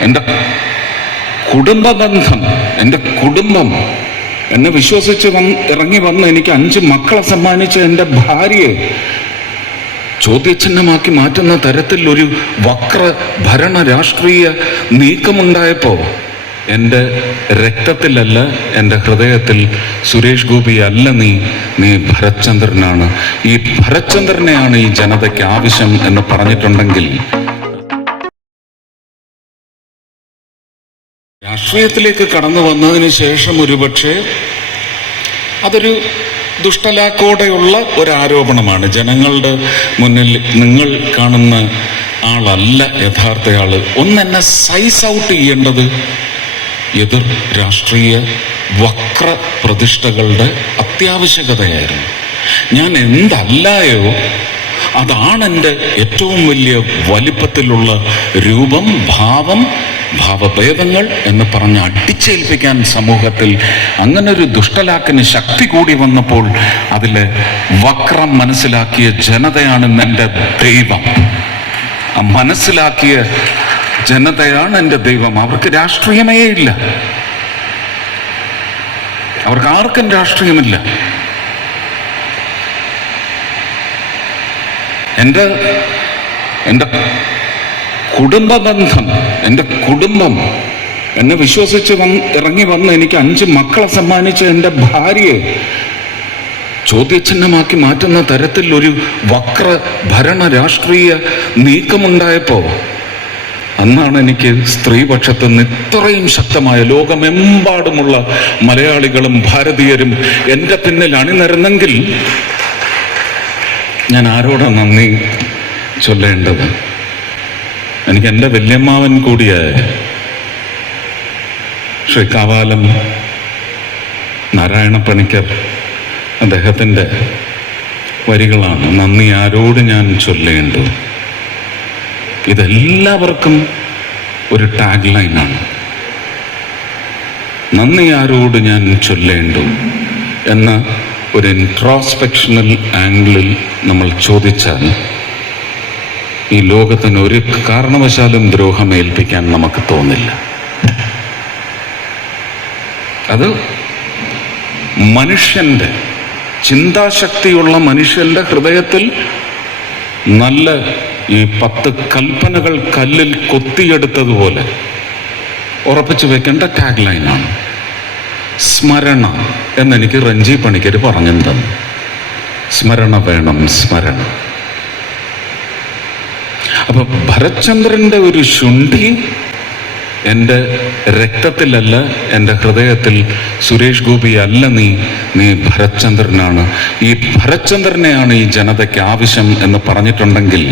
എന്റെ കുടുംബ ബന്ധം എന്റെ കുടുംബം. എന്നെ വിശ്വസിച്ച് വന്ന് ഇറങ്ങി വന്ന് എനിക്ക് അഞ്ച് മക്കളെ സമ്മാനിച്ച എന്റെ ഭാര്യയെ ചോദ്യചിഹ്നമാക്കി മാറ്റുന്ന തരത്തിൽ ഒരു വക്ര ഭരണ രാഷ്ട്രീയ നീക്കമുണ്ടായപ്പോൾ എന്റെ രക്തത്തിലല്ല എന്റെ ഹൃദയത്തിൽ സുരേഷ് ഗോപി അല്ല നീ നീ ഭരത്ചന്ദ്രനാണ്. ഈ ഭരത്ചന്ദ്രനെയാണ് ഈ ജനതയ്ക്ക് ആവശ്യം എന്ന് പറഞ്ഞിട്ടുണ്ടെങ്കിൽ രാഷ്ട്രീയത്തിലേക്ക് കടന്നു വന്നതിന് ശേഷം ഒരുപക്ഷെ അതൊരു ദുഷ്ടലാക്കോടെയുള്ള ഒരു ആരോപണമാണ് ജനങ്ങളുടെ മുന്നിൽ നിങ്ങൾ കാണുന്ന ആളല്ല യഥാർത്ഥ ആൾ. ഒന്നെന്നെ സൈസ് ഔട്ട് ചെയ്യേണ്ടത് എതിർ രാഷ്ട്രീയ വക്ര പ്രതിഷ്ഠകളുടെ അത്യാവശ്യകതയായിരുന്നു. ഞാൻ എന്തല്ലായോ അതാണ് എന്റെ ഏറ്റവും വലിയ വലിപ്പത്തിലുള്ള രൂപം ഭാവം ഭാവഭേദങ്ങൾ എന്ന് പറഞ്ഞ് അടിച്ചേൽപ്പിക്കാൻ സമൂഹത്തിൽ അങ്ങനെ ഒരു ദുഷ്ടലാക്കിന് ശക്തി കൂടി വന്നപ്പോൾ അതിൽ വക്രം മനസ്സിലാക്കിയ ജനതയാണ് എന്റെ ദൈവം. മനസ്സിലാക്കിയ ജനതയാണ് എന്റെ ദൈവം. അവർക്ക് രാഷ്ട്രീയമേ ഇല്ല. അവർക്ക് ആർക്കും രാഷ്ട്രീയമില്ല. എന്റെ എന്റെ കുടുംബ ബന്ധം എന്റെ കുടുംബം. എന്നെ വിശ്വസിച്ച് വന്ന് ഇറങ്ങി വന്ന് എനിക്ക് അഞ്ച് മക്കളെ സമ്മാനിച്ച എന്റെ ഭാര്യയെ ചോദ്യചിഹ്നമാക്കി മാറ്റുന്ന തരത്തിൽ ഒരു വക്ര ഭരണ രാഷ്ട്രീയ നീക്കമുണ്ടായപ്പോ അന്നാണ് എനിക്ക് സ്ത്രീപക്ഷത്ത് നിന്ന് ഇത്രയും ശക്തമായ ലോകമെമ്പാടുമുള്ള മലയാളികളും ഭാരതീയരും എന്റെ പിന്നിൽ അണിനിരന്നെങ്കിൽ ഞാൻ ആരോടാ നന്ദി ചൊല്ലേണ്ടത്? എനിക്ക് എന്റെ വല്യമ്മാവൻ കൂടിയായ ശ്രീ കാവാലം നാരായണ പണിക്കർ അദ്ദേഹത്തിന്റെ വരികളാണ്. നന്ദി ആരോട് ഞാൻ ചൊല്ലേണ്ടു. ഇതെല്ലാവർക്കും ഒരു ടാഗ് ലൈനാണ് നന്ദി ആരോട് ഞാൻ ചൊല്ലേണ്ടു എന്ന ഒരു ഇൻട്രോസ്പെക്ഷണൽ ആംഗിളിൽ നമ്മൾ ചോദിച്ചാൽ ഈ ലോകത്തിന് ഒരു കാരണവശാലും ദ്രോഹമേൽപ്പിക്കാൻ നമുക്ക് തോന്നില്ല. അത് മനുഷ്യന്റെ ചിന്താശക്തിയുള്ള മനുഷ്യന്റെ ഹൃദയത്തിൽ നല്ല ഈ പത്ത് കൽപ്പനകൾ കല്ലിൽ കൊത്തിയെടുത്തതുപോലെ ഉറപ്പിച്ചു വെക്കേണ്ട ടാഗ് ലൈനാണ് സ്മരണ എന്നെനിക്ക് റഞ്ജി പണിക്കർ പറഞ്ഞു തന്നു സ്മരണ വേണം സ്മരണ. അപ്പൊ ഭരത്ചന്ദ്രന്റെ ഒരു ശുണ്ഠി എന്റെ രക്തത്തിലല്ല എന്റെ ഹൃദയത്തിൽ സുരേഷ് ഗോപി അല്ല നീ നീ ഭരത്ചന്ദ്രനാണ്. ഈ ഭരത്ചന്ദ്രനെയാണ് ഈ ജനതയ്ക്ക് ആവശ്യം എന്ന് പറഞ്ഞിട്ടുണ്ടെങ്കിൽ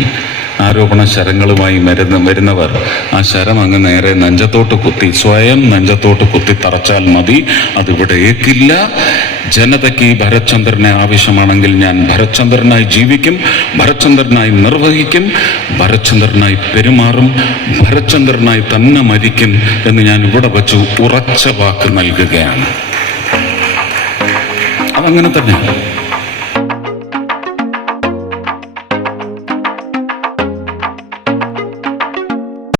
ആരോപണ ശരങ്ങളുമായി മരുന്ന് വരുന്നവർ ആ ശരം അങ്ങ് നേരെ നെഞ്ചത്തോട്ട് കുത്തി സ്വയം നെഞ്ചത്തോട്ട് കുത്തി തറച്ചാൽ മതി. അതിവിടെ ഏക്കില്ല ജനതയ്ക്ക് ഈ ഭരത്ചന്ദ്രനെ ആവശ്യമാണെങ്കിൽ ഞാൻ ഭരത്ചന്ദ്രനായി ജീവിക്കും ഭരത്ചന്ദ്രനായി നിർവഹിക്കും ഭരത്ചന്ദ്രനായി പെരുമാറും ഭരത്ചന്ദ്രനായി തന്നെ മരിക്കും എന്ന് ഞാൻ ഇവിടെ വച്ചു ഉറച്ച വാക്ക് നൽകുകയാണ്. അതങ്ങനെ തന്നെ.